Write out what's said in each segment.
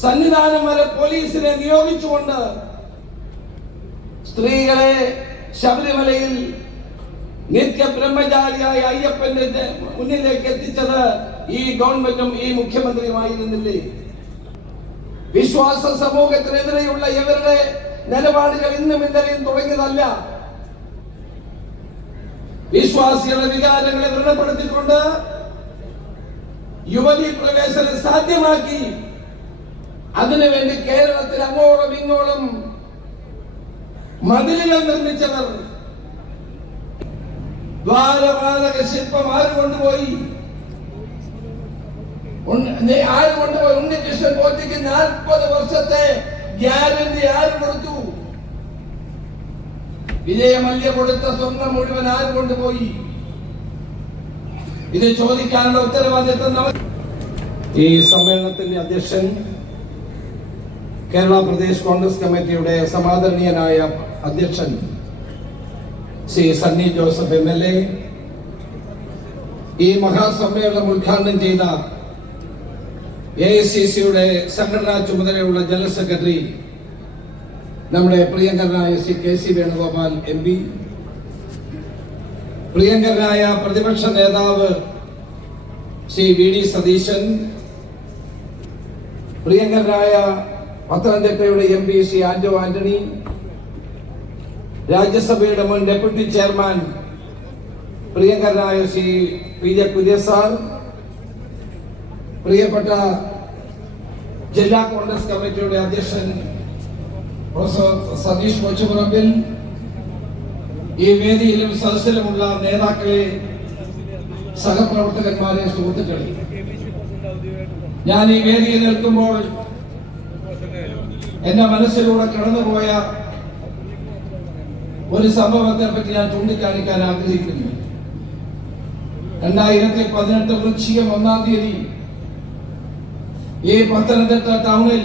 സന്നിധാനം വരെ പോലീസിനെ നിയോഗിച്ചുകൊണ്ട് സ്ത്രീകളെ ശബരിമലയിൽ നിത്യ ബ്രഹ്മചാരിയായ അയ്യപ്പന്റെ മുന്നിലേക്ക് എത്തിച്ചത് ഈ ഗവൺമെന്റും ഈ മുഖ്യമന്ത്രിയുമായിരുന്നില്ലേ? വിശ്വാസ സമൂഹത്തിനെതിരെയുള്ള ഇവരുടെ നിലപാടുകൾ ഇന്നും ഇന്നലെയും തുടങ്ങിയതല്ല. വിശ്വാസികളുടെ വികാരങ്ങളെ ദൃഢപ്പെടുത്തിക്കൊണ്ട് യുവതി പ്രവേശനം സാധ്യമാക്കി അതിനുവേണ്ടി കേരളത്തിൽ അങ്ങോളം ഇങ്ങോളം മതിലുകൾ നിർമ്മിച്ചവർ ദ്വാരപാലക ശില്പം ആര് കൊണ്ടുപോയി? ആര് കൊണ്ടുപോയി? ഉണ്ണികൃഷ്ണൻ പോറ്റിക്ക് നാൽപ്പത് വർഷത്തെ ഗ്യാരണ്ടി ആര് കൊടുത്തു? വിജയമല്യ കൊടുത്ത സ്വർണം മുഴുവൻ ആര് കൊണ്ടുപോയി? ഇത് ചോദിക്കാനുള്ള ഉത്തരവാദിത്വം ഈ സമ്മേളനത്തിന്റെ അധ്യക്ഷൻ കേരള പ്രദേശ് കോൺഗ്രസ് കമ്മിറ്റിയുടെ സമാദരണീയനായ അധ്യക്ഷൻ Shri Sunny Joseph M L A. ഈ മഹാസമ്മേളനം ഉദ്ഘാടനം ചെയ്ത എ ഐ സി സിയുടെ സംഘടനാ ചുമതലയുള്ള ജനറൽ സെക്രട്ടറി നമ്മുടെ പ്രിയങ്കരനായ Shri K C Venugopal M P. പ്രിയങ്കരനായ പ്രതിപക്ഷ നേതാവ് ശ്രീ വി ഡി സതീശൻ. പ്രിയങ്കരനായ പത്തനംതിട്ടയുടെ M P C Anto Antony രാജ്യസഭയുടെ മുൻ ഡെപ്യൂട്ടി ചെയർമാൻ പ്രിയങ്കരനായ ശ്രീ പി ജെ കുര്യസാർ പ്രിയപ്പെട്ട ജില്ലാ കോൺഗ്രസ് കമ്മിറ്റിയുടെ അധ്യക്ഷൻ പ്രൊഫസർ സതീഷ് കൊച്ചുപുറമ്പിൽ ഈ വേദിയിലും സദസ്സിലുമുള്ള നേതാക്കളെ സഹപ്രവർത്തകന്മാരെ സുഹൃത്തുക്കളെ. ഞാൻ ഈ വേദിയിൽ നിൽക്കുമ്പോൾ എന്റെ മനസ്സിലൂടെ കടന്നുപോയ ഒരു സംഭവത്തെ പറ്റി ഞാൻ ചൂണ്ടിക്കാണിക്കാൻ ആഗ്രഹിക്കുന്നു. രണ്ടായിരത്തി പതിനെട്ട് വൃശ്ചികം ഒന്നാം തീയതി ഈ പത്തനംതിട്ട ടൗണിൽ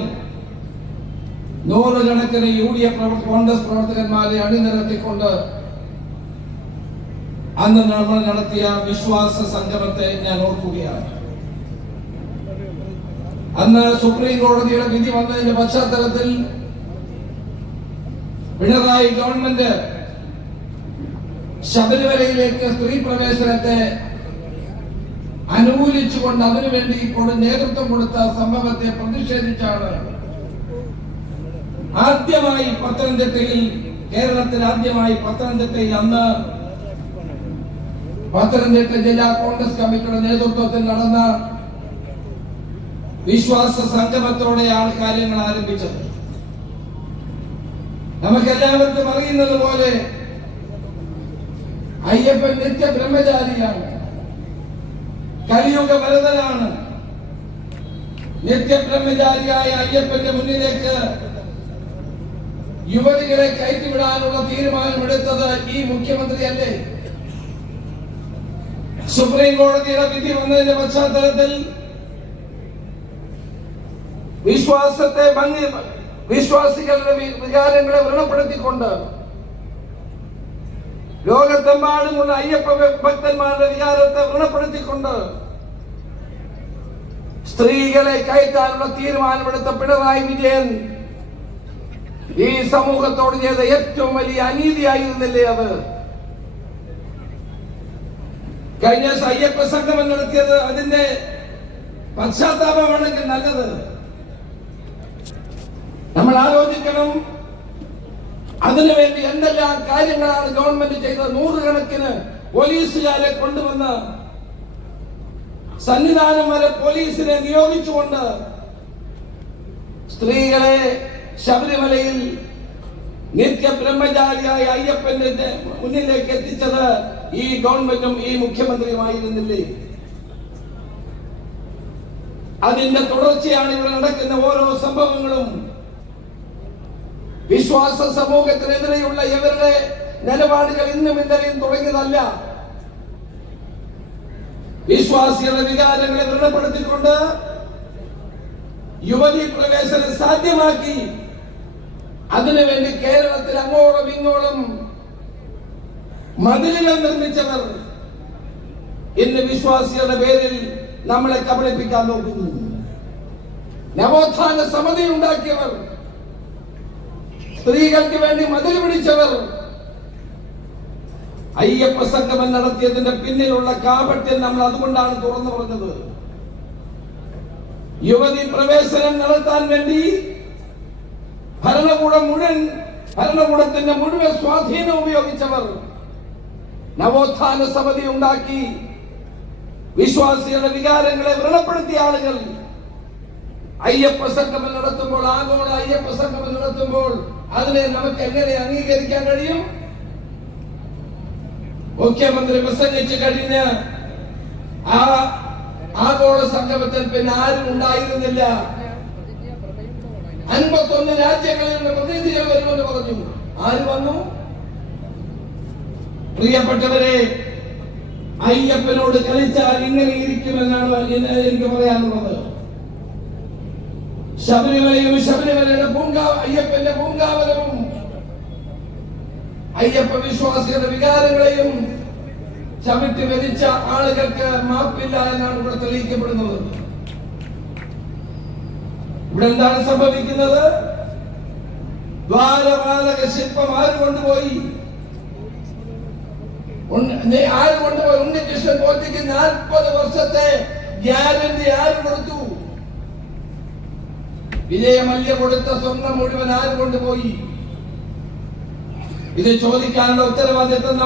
നൂറുകണക്കിന് യു ഡി എഫ് കോൺഗ്രസ് പ്രവർത്തകന്മാരെ അണിനിരത്തിക്കൊണ്ട് അന്ന് നമ്മൾ നടത്തിയ വിശ്വാസ സംഗമത്തെ ഞാൻ ഓർക്കുകയാണ്. അന്ന് സുപ്രീം കോടതിയുടെ വിധി വന്നതിന്റെ പശ്ചാത്തലത്തിൽ പിണറായി ഗവൺമെന്റ് ശബരിമലയിലേക്ക് സ്ത്രീ പ്രവേശനത്തെ അനുകൂലിച്ചുകൊണ്ട് അതിനുവേണ്ടി നേതൃത്വം കൊടുത്ത സംഭവത്തെ പ്രതിഷേധിച്ചാണ് ആദ്യമായി പത്തനംതിട്ടയിൽ കേരളത്തിൽ ആദ്യമായി പത്തനംതിട്ടയിൽ അന്ന് പത്തനംതിട്ട ജില്ലാ കോൺഗ്രസ് കമ്മിറ്റിയുടെ നേതൃത്വത്തിൽ നടന്ന വിശ്വാസ സംഗമത്തോടെയാണ് കാര്യങ്ങൾ ആരംഭിച്ചത്. നമുക്കെല്ലാവർക്കും അറിയുന്നത് പോലെ അയ്യപ്പൻ നിത്യ ബ്രഹ്മചാരിയാണ് കലിയുഗ വരതനാണ് നിത്യ ബ്രഹ്മചാരിയായ അയ്യപ്പന്റെ മുന്നിലേക്ക് യുവതികളെ കയറ്റിവിടാനുള്ള തീരുമാനമെടുത്തത് ഈ മുഖ്യമന്ത്രിയല്ലേ? സുപ്രീം കോടതിയുടെ വിധി വന്നതിന്റെ പശ്ചാത്തലത്തിൽ വിശ്വാസത്തെ ഭംഗി വിശ്വാസികളുടെ വികാരങ്ങളെ വ്രണപ്പെടുത്തിക്കൊണ്ട് ലോകത്തെമ്പാടുമുള്ള അയ്യപ്പ ഭക്തന്മാരുടെ വികാരത്തെ വ്രണപ്പെടുത്തിക്കൊണ്ട് സ്ത്രീകളെ കയറ്റാനുള്ള തീരുമാനമെടുത്ത പിണറായി വിജയൻ ഈ സമൂഹത്തോട് ചെയ്ത ഏറ്റവും വലിയ അനീതിയായിരുന്നില്ലേ അത്? കഴിഞ്ഞ അയ്യപ്പ സംഗമം നടത്തിയത് അതിന്റെ പശ്ചാത്താപമാണെങ്കിൽ നല്ലത്. നമ്മൾ ആലോചിക്കണം. അതിനുവേണ്ടി എന്തെല്ലാം കാര്യങ്ങളാണ് ഗവൺമെന്റ് ചെയ്തത്? നൂറുകണക്കിന് പോലീസുകാരെ കൊണ്ടുവന്ന് സന്നിധാനം വരെ പോലീസിനെ നിയോഗിച്ചുകൊണ്ട് സ്ത്രീകളെ ശബരിമലയിൽ നിത്യ ബ്രഹ്മചാരിയായ അയ്യപ്പന്റെ മുന്നിലേക്ക് എത്തിച്ചത് ഈ ഗവൺമെന്റും ഈ മുഖ്യമന്ത്രിയുമായിരുന്നില്ലേ? അതിന്റെ തുടർച്ചയാണ് ഇവിടെ നടക്കുന്ന ഓരോ സംഭവങ്ങളും. വിശ്വാസ സമൂഹത്തിനെതിരെയുള്ള ഇവരുടെ നിലപാടുകൾ ഇന്നും ഇന്നലെയും തുടങ്ങിയതല്ല. വിശ്വാസികളുടെ വികാരങ്ങളെ ദൃഢപ്പെടുത്തിക്കൊണ്ട് യുവതി പ്രവേശനം സാധ്യമാക്കി. അതിനുവേണ്ടി കേരളത്തിൽ അങ്ങോളം ഇങ്ങോളം മതിലുകൾ നിർമ്മിച്ചവർ ഇന്ന് വിശ്വാസികളുടെ പേരിൽ നമ്മളെ കബളിപ്പിക്കാൻ നോക്കുന്നു. നവോത്ഥാന സമിതി ഉണ്ടാക്കിയവർ സ്ത്രീകൾക്ക് വേണ്ടി മതിൽ പിടിച്ചവർ. അയ്യപ്പ സംഗമം നടത്തിയതിന്റെ പിന്നിലുള്ള കാപട്യം നമ്മൾ അതുകൊണ്ടാണ് തുറന്നു പറഞ്ഞത്. യുവതി പ്രവേശനം നടത്താൻ വേണ്ടി ഭരണകൂടം മുഴുവൻ ഭരണകൂടത്തിന്റെ മുഴുവൻ സ്വാധീനം ഉപയോഗിച്ചവർ നവോത്ഥാന സമിതി ഉണ്ടാക്കി. വിശ്വാസികളുടെ വികാരങ്ങളെ വ്രണപ്പെടുത്തിയ ആളുകൾ അയ്യപ്പ സംഗമം നടത്തുമ്പോൾ ആഗോള അയ്യപ്പ സംഗമം നടത്തുമ്പോൾ അതിനെ നമുക്ക് എങ്ങനെ അംഗീകരിക്കാൻ കഴിയും? മുഖ്യമന്ത്രി പ്രസംഗിച്ചു കഴിഞ്ഞ് ആ ആഗോള സംഗമത്തിൽ പിന്നെ ആരും ഉണ്ടായിരുന്നില്ല. അൻപത്തൊന്ന് രാജ്യങ്ങളിൽ നിന്ന് പ്രതിനിധികൾ വരുമെന്ന് പറഞ്ഞു. ആര് വന്നു? പ്രിയപ്പെട്ടവരെ അയ്യപ്പനോട് കളിച്ചാൽ ഇങ്ങനെ ഇരിക്കുമെന്നാണ് എനിക്ക് പറയാനുള്ളത്. ശബരിമലയും ശബരിമലയുടെ പൂങ്കാവ അയ്യപ്പന്റെ പൂങ്കാവനവും അയ്യപ്പ വിശ്വാസികളുടെ വികാരങ്ങളെയും ചവിട്ടി വരിച്ച ആളുകൾക്ക് മാപ്പില്ല എന്നാണ് ഇവിടെ തെളിയിക്കപ്പെടുന്നത്. ഇവിടെ എന്താണ് സംഭവിക്കുന്നത്? ദ്വാരപാലക ശില്പം ആര് കൊണ്ടുപോയി? ആര് കൊണ്ടുപോയി? ഉണ്ണികൃഷ്ണൻ പോറ്റിക്ക് നാൽപ്പത് വർഷത്തെ ഗ്യാരണ്ടി ആര് കൊടുത്തു? വിജയമല്യ കൊടുത്ത സ്വർണം മുഴുവൻ ആര് കൊണ്ടുപോയി? ഇത് ചോദിക്കാനുള്ള ഉത്തരവാദിത്വം